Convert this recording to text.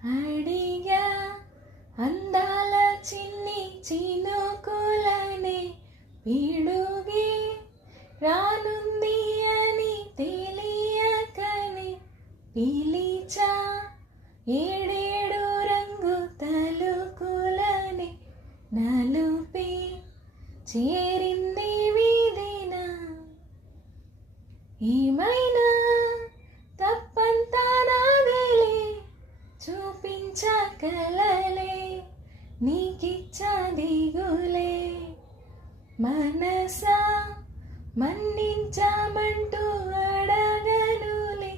అడిగా అందాల చిన్ని చినుకులనే పిడుగే రానుంది అని తెలియకనే పిలిచా ఏడేడు రంగు తలుకులని నలుపి చేరింది వీధిన ఏమైనా తప్పంతా నాదేలే చూపించగలలే నీకిచ్చా దిగులే మనసా మన్నించమంటూ అడగనులే